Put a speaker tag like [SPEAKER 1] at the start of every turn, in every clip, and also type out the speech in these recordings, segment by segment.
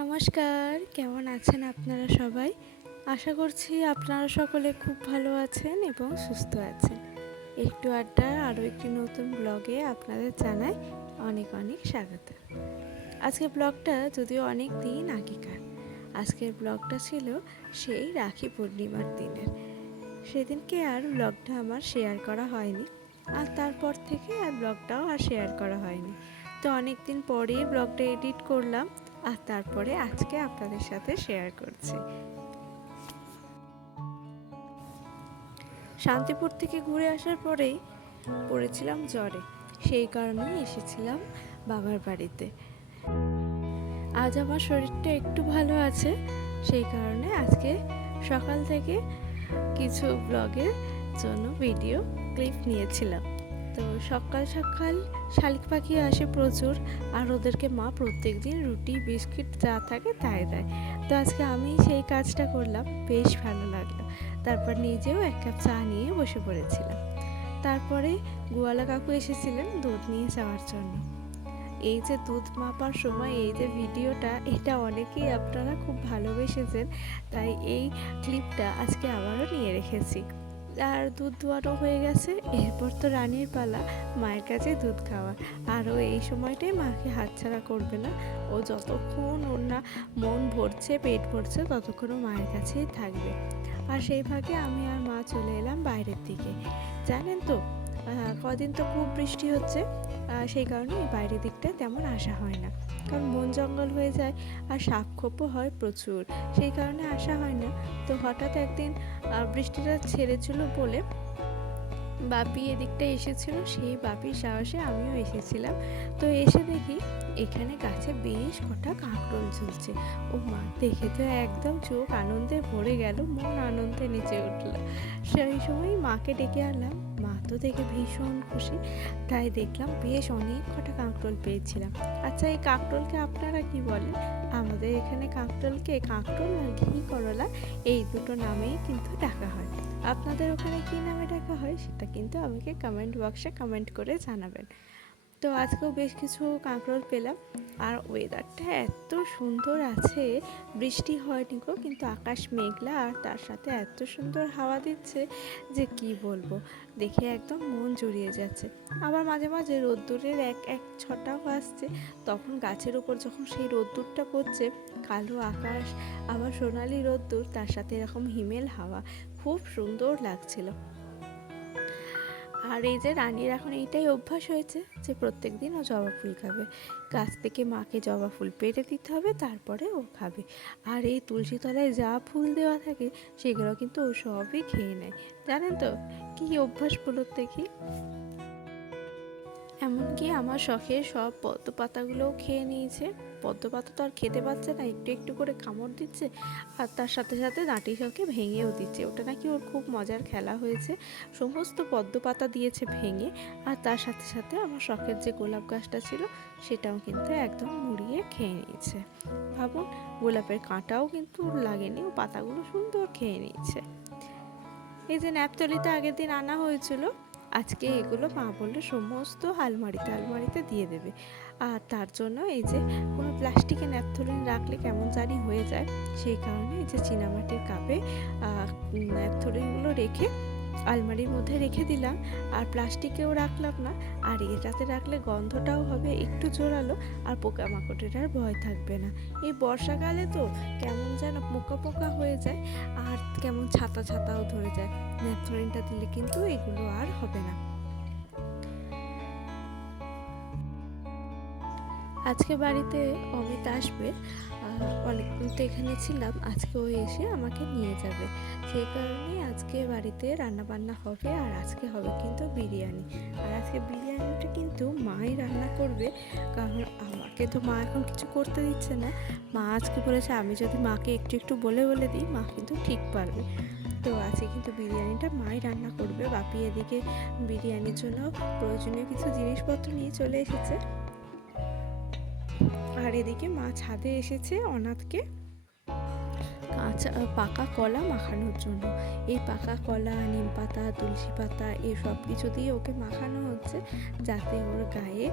[SPEAKER 1] নমস্কার, কেমন আছেন আপনারা সবাই? আশা করছি আপনারা সকলে খুব ভালো আছেন এবং সুস্থ আছেন। একটু আড্ডা আরও একটি নতুন ব্লগে আপনাদের জানাই অনেক অনেক স্বাগত। আজকের ব্লগটা যদিও অনেক দিন আগেকার, আজকের ব্লগটা ছিল সেই রাখি পূর্ণিমার দিনের। সেদিনকে আর ব্লগটা আমার শেয়ার করা হয়নি, আর তারপর থেকে আর ব্লগটাও আর শেয়ার করা হয়নি। তো অনেক দিন পরেই ব্লগটা এডিট করলাম আর তারপরে আজকে আপনাদের সাথে শেয়ার করছি। শান্তিপুর থেকে ঘুরে আসার পরেই পড়েছিলাম জ্বরে। সেই কারণেই এসেছিলাম বাবার বাড়িতে। আজ আমার শরীরটা একটু ভালো আছে, সেই কারণে আজকে সকাল থেকে কিছু ব্লগের জন্য ভিডিও ক্লিপ নিয়েছিলাম। তো সকাল সকাল শালিক পাখি আসে প্রচুর আর ওদেরকে মা প্রত্যেক দিন রুটি, বিস্কিট যা থাকে তাই দেয়। তো আজকে আমি সেই কাজটা করলাম, বেশ ভালো লাগল। তারপর নিজেও এক কাপ চা নিয়ে বসে পড়েছিলাম। তারপরে গোয়ালা কাকু এসেছিলেন দুধ নিয়ে যাওয়ার জন্য। এই যে দুধ মাপার সময়, এই যে ভিডিওটা, এটা অনেকেই আপনারা খুব ভালোবেসেছেন, তাই এই ক্লিপটা আজকে আবারও নিয়ে রেখেছি। আর দুধ দোয়ানো হয়ে গেছে। এরপর তো রানীর পালা, মায়ের কাছে দুধ খাওয়া। আরও এই সময়টাই মাকে হাতছাড়া করবে না। ও যতক্ষণ ওর না মন ভরছে, পেট ভরছে ততক্ষণও মায়ের কাছেই থাকবে। আর সেই ভাগে আমি আর মা চলে এলাম বাইরের দিকে। জানেন তো কদিন তো খুব বৃষ্টি হচ্ছে। সেই কারণে এই বাইরের দিকটা তেমন আসা হয় না। কারণ বন জঙ্গল হয়ে যায় আর সাপ হয় প্রচুর। সেই কারণে আসা হয় না। তো হঠাৎ একদিন বৃষ্টিটা ছেড়েছিল বলে বাপি এদিকটা এসেছিল। সেই বাপির সাহসে আমিও এসেছিলাম। তো এসে দেখি এখানে গাছে বেশ কটা কাঁকরোল ঝুলছে। ও মা, দেখে তো একদম চোখ আনন্দে ভরে গেল, মন আনন্দে নিচে উঠল। সেই সময় মাকে ডেকে আনলাম। তো দেখে ভীষণ খুশি। তাই দেখলাম বেশ অনেক কটা কাঁকরোল পেয়েছিলাম। আচ্ছা এই কাঁকরোলকে আপনারা কি বলেন? আমাদের এখানে কাঁকরোলকে কাঁকরোল আর ঘি করলা এই দুটো নামেই কিন্তু ডাকা হয়। আপনাদের ওখানে কি নামে ডাকা হয় সেটা কিন্তু আমাকে কমেন্ট বক্সে কমেন্ট করে জানাবেন। তো আজকেও বেশ কিছু কাঁকরোল পেলাম। আর ওয়েদারটা এত সুন্দর আছে, বৃষ্টি হয়নি গো, কিন্তু আকাশ মেঘলা আর তার সাথে এত সুন্দর হাওয়া দিচ্ছে যে কি বলব, দেখে একদম মন জুড়িয়ে যাচ্ছে। আবার মাঝে মাঝে রোদ্দুরের এক এক ছটাও আসছে, তখন গাছের উপর যখন সেই রোদ্দুরটা পড়ছে, কালো আকাশ, আবার সোনালি রোদ্দুর, তার সাথে এরকম হিমেল হাওয়া, খুব সুন্দর লাগছিল। আর এই যে রানীর এখন এইটাই অভ্যাস হয়েছে যে প্রত্যেক দিন ও জবা ফুল খাবে। গাছ থেকে মাকে জবা ফুল পেটে দিতে হবে, তারপরে ও খাবে। আর এই তুলসী তলায় যা ফুল দেওয়া থাকে, সেগুলো কিন্তু ও সবই খেয়ে নেয়। জানেন তো, কী অভ্যাস বলুন দেখি? এমনকি আমার শখের সব পদ্ম পাতাগুলোও খেয়ে নিয়েছে। পদ্ম পাতা তো আর খেতে পারছে না, একটু একটু করে কামড় দিচ্ছে আর তার সাথে সাথে দাঁটি শখে ভেঙেও দিচ্ছে। ওটা নাকি ওর খুব মজার খেলা হয়েছে। সমস্ত পদ্ম পাতা দিয়েছে ভেঙে আর তার সাথে সাথে আমার শখের যে গোলাপ গাছটা ছিল সেটাও কিন্তু একদম মুড়িয়ে খেয়ে নিয়েছে। ভাবুন, গোলাপের কাঁটাও কিন্তু লাগেনি, ও পাতাগুলো সুন্দর খেয়ে নিয়েছে। এই যে ন্যাপতলিতে আগের দিন আনা হয়েছিল আজকে এগুলো মা বললে সমস্ত আলমারিতে আলমারিতে দিয়ে দেবে। আর তার জন্য এই যে কোনো প্লাস্টিকে ন্যাপথলিন রাখলে কেমন জানি হয়ে যায়। সেই কারণে এই যে চীনামাটির কাপে ন্যাপথলিনগুলো রেখে আলমারির মধ্যে রেখে দিলাম, আর প্লাস্টিকেও রাখলাম না, আর এটাতে রাখলে গন্ধটাও হবে একটু জোরালো, আর পোকামাকড়ের আর ভয় থাকবে না। এই বর্ষাকালে তো কেমন যেন পোকা পোকা হয়ে যায়, আর কেমন ছাতা ছাতাও ধরে যায়। ন্যাপথলিনটা দিলে কিন্তু এগুলো আর হবে না। আজকে বাড়িতে অমিত আসবে অনেকদিন তো এখানে ছিলাম, আজকে ও এসে আমাকে নিয়ে যাবে। সেই কারণে আজকে বাড়িতে রান্না বান্না হবে আর আজকে হবে কিন্তু বিরিয়ানি। আর আজকে বিরিয়ানিটা কিন্তু মাই রান্না করবে, কারণ আমাকে তো মা এখন কিছু করতে দিচ্ছে না। মা আজকে বলেছে, আমি যদি মাকে একটু একটু বলে বলে দিই, মা কিন্তু ঠিক পারবে। তো আজকে কিন্তু বিরিয়ানিটা মাই রান্না করবে। বাপি এদিকে বিরিয়ানির জন্য প্রয়োজনীয় কিছু জিনিসপত্র নিয়ে চলে এসেছে। আর এদিকে মা ছাদে এসেছে অনাথকে। কাঁচা পাকা কলা মাখানোর জন্য। এই পাকা কলা, নিম পাতা, তুলসী পাতা, এই সব কিছু দিয়ে ওকে মাখানো হচ্ছে যাতে ওর গায়ে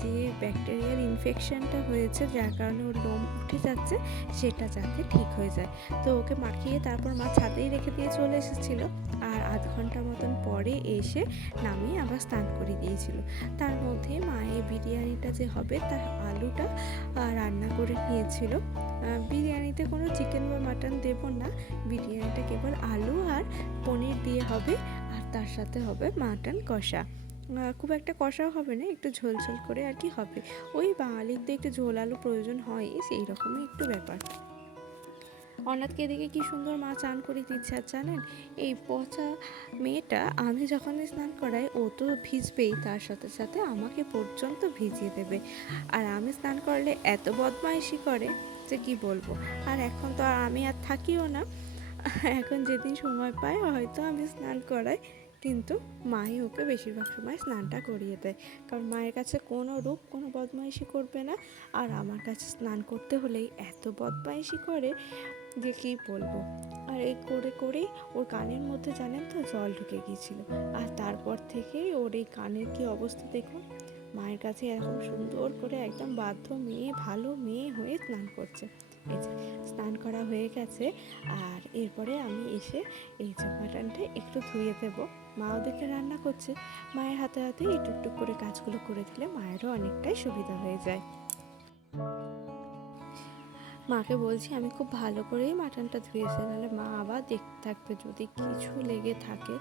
[SPEAKER 1] যে ব্যাকটেরিয়াল ইনফেকশনটা হয়েছে, যার কারণে ওর লোম উঠে যাচ্ছে, সেটা যাতে ঠিক হয়ে যায়। তো ওকে মাখিয়ে তারপর মা ছাদেই রেখে দিয়ে চলে এসেছিল আর আধ ঘণ্টা মতন পরে এসে নামিয়ে আবার স্নান করে দিয়েছিল। তার মধ্যে মায়ের বিরিয়ানিটা যে হবে, তার আলুটা রান্না করে নিয়েছিল। বিরিয়ানিতে কোনো চিকেন বা মাটন দেব না। বিরিয়ানিটা কেবল আলু আর পনির দিয়ে হবে, আর তার সাথে হবে মাটন কষা। খুব একটা কষাও হবে না, একটু ঝোল ঝোল করে আর কি হবে। ওই বাঙালিদের একটু ঝোল আলু প্রয়োজন হয়, সেই রকমই একটু ব্যাপার। অনাথকে দেখে কি সুন্দর মা চান করে দিচ্ছে, আর জানেন? এই পচা মেয়েটা আমি যখন স্নান করাই, ও তো ভিজবেই, তার সাথে সাথে আমাকে পর্যন্ত ভিজিয়ে দেবে। আর আমি স্নান করলে এত বদমাইশি করে। যে কি বলব? আর এখন তো আমি আর থাকিও না। এখন যেদিন সময় পাই হয়তো আমি স্নান করাই, কিন্তু মাই ওকে বেশিরভাগ সময় স্নানটা করিয়ে দেয়। কারণ মায়ের কাছে কোনো রূপ, কোনো বদমাইশি করবে না। আর আমার কাছে স্নান করতে হলেই এত বদমাইশি করে যে কী বলব? আর এই করে করেই ওর কানের মধ্যে জানেন তো জল ঢুকে গিয়েছিল। আর তারপর থেকেই ওর এই কানের কি অবস্থা দেখুন? মায়ের কাছে এরকম সুন্দর করে একদম বাধ্য মেয়ে, ভালো মেয়ে হয়ে স্নান করছে। স্নান করা হয়ে গেছে আর এরপরে আমি এসে এই যে মাটনটা একটু ধুয়ে দেবো। মা ওদেরকে রান্না করছে। মায়ের হাতে হাতে এই টুকটুক করে কাজগুলো করে দিলে মায়েরও অনেকটাই সুবিধা হয়ে যায়। মাকে বলছি, আমি খুব ভালো করেই মাটনটা ধুয়েছি তাহলে মা আবার দেখতে থাকবে। যদি কিছু লেগে থাকে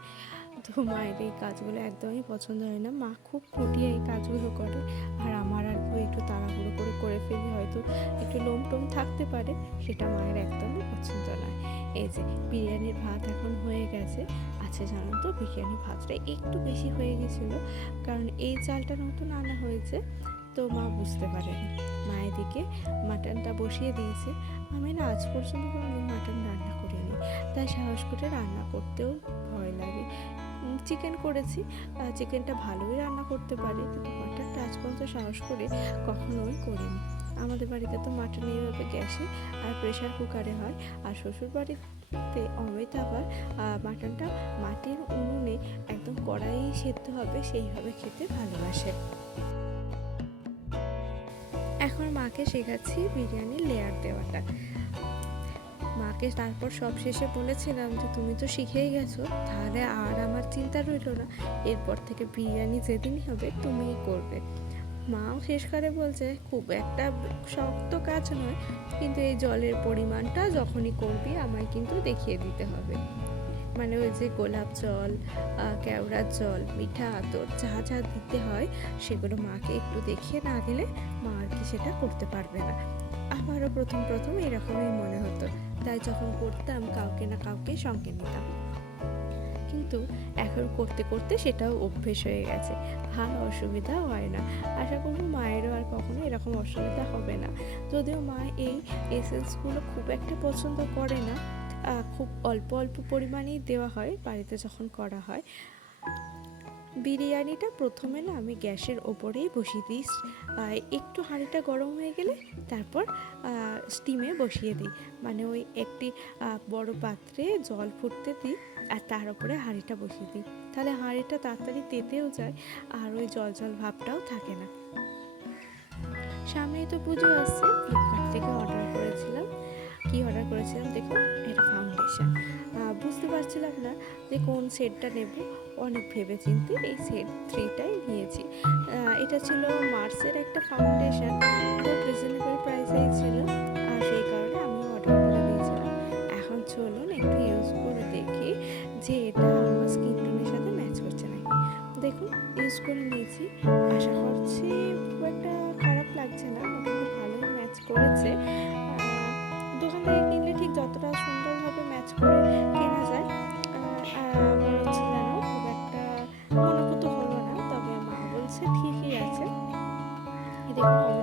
[SPEAKER 1] তো মায়ের এই কাজগুলো একদমই পছন্দ হয় না। মা খুব খুঁটিয়ে এই কাজগুলো করে আর আমার আর একটু তাড়াহুড়ো করে করে ফেলি হয়তো একটু লোম টোম থাকতে পারে, সেটা মায়ের একদমই পছন্দ নয়। এই যে বিরিয়ানির ভাত এখন হয়ে গেছে, আছে জানো তো বিরিয়ানি ভাতটা একটু বেশি হয়ে গেছিল, কারণ এই চালটা নতুন আনা হয়েছে, তো মা বুঝতে পারেনি। মা এদিকে মাটনটা বসিয়ে দিয়েছে, আমি না আজ পর্যন্ত কোনো মাটন রান্না করিনি, তাই সাহস করে রান্না করতেও ভয় লাগে। চিকেন করেছি। চিকেনটা ভালোই রান্না করতে পারি। কিন্তু মাটনটা আজ পর্যন্ত সাহস করে কখনোই করিনি। আমাদের বাড়িতে তো মাটন এইভাবে গ্যাসে আর প্রেশার কুকারে হয়। আর শ্বশুর বাড়িতে অমিত আবার মাটনটা মাটির উনুনে একদম কড়াই সেদ্ধ হবে, সেইভাবে খেতে ভালোবাসে। এখন মাকে শেখাচ্ছি বিরিয়ানির লেয়ার দেওয়াটা। মাকে তারপর সব শেষে বলেছিলাম যে, তুমি তো শিখেই গেছো, তাহলে আর আমার চিন্তা রইল না। এরপর থেকে বিরিয়ানি যেদিনই হবে, তুমিই করবে। মাও শেষকালে বলছে, খুব একটা শক্ত কাজ নয়, কিন্তু এই জলের পরিমাণটা যখনই করবি, আমায় কিন্তু দেখিয়ে দিতে হবে। মানে ওই যে গোলাপ জল কেওড়ার জল, মিঠা আতর, যা যা দিতে হয়, সেগুলো মাকে একটু দেখিয়ে না দিলে মা আর কি সেটা করতে পারবে না। আমারও প্রথম প্রথম এরকমই মনে হতো। তাই যখন করতাম, কাউকে না কাউকে সঙ্গে নিতাম। কিন্তু এখন করতে করতে সেটাও অভ্যেস হয়ে গেছে। আর অসুবিধা হয় না। আশা করব মায়েরও আর কখনো এরকম অসুবিধা হবে না। যদিও মা এই এসেন্সগুলো খুব একটা পছন্দ করে না খুব অল্প অল্প পরিমাণেই দেওয়া হয় বাড়িতে যখন করা হয়। বিরিয়ানিটা প্রথমে না আমি গ্যাসের ওপরেই বসিয়ে দিই। একটু হাঁড়িটা গরম হয়ে গেলে তারপর স্টিমে বসিয়ে দিই। মানে ওই একটি বড় পাত্রে জল ফুটতে দিই আর তার উপরে হাঁড়িটা বসিয়ে দিই। তাহলে হাঁড়িটা তাড়াতাড়ি তেতেও যায় আর ওই জল জল ভাবটাও থাকে না। সামনেই তো পুজো আসছে ফ্লিপকার্ট থেকে অর্ডার করেছিলাম। কি অর্ডার করেছিলাম? দেখুন, এটা ফাউন্ডেশন বুঝতে পারছিলাম না যে কোন সেটটা নেব। অনেক ভেবে চিন্তে এই সেট থ্রিটাই নিয়েছি। এটা ছিল মার্সের একটা ফাউন্ডেশন খুব রিজনেবল প্রাইসেই ছিল। আর সেই কারণে আমি অর্ডার করে দিয়েছিলাম। এখন চলুন একটু ইউজ করে দেখি যে এটা আমার স্কিন টোনের সাথে ম্যাচ করছে নাকি। দেখুন ইউজ করে নিয়েছি। এই দেখুন অমিত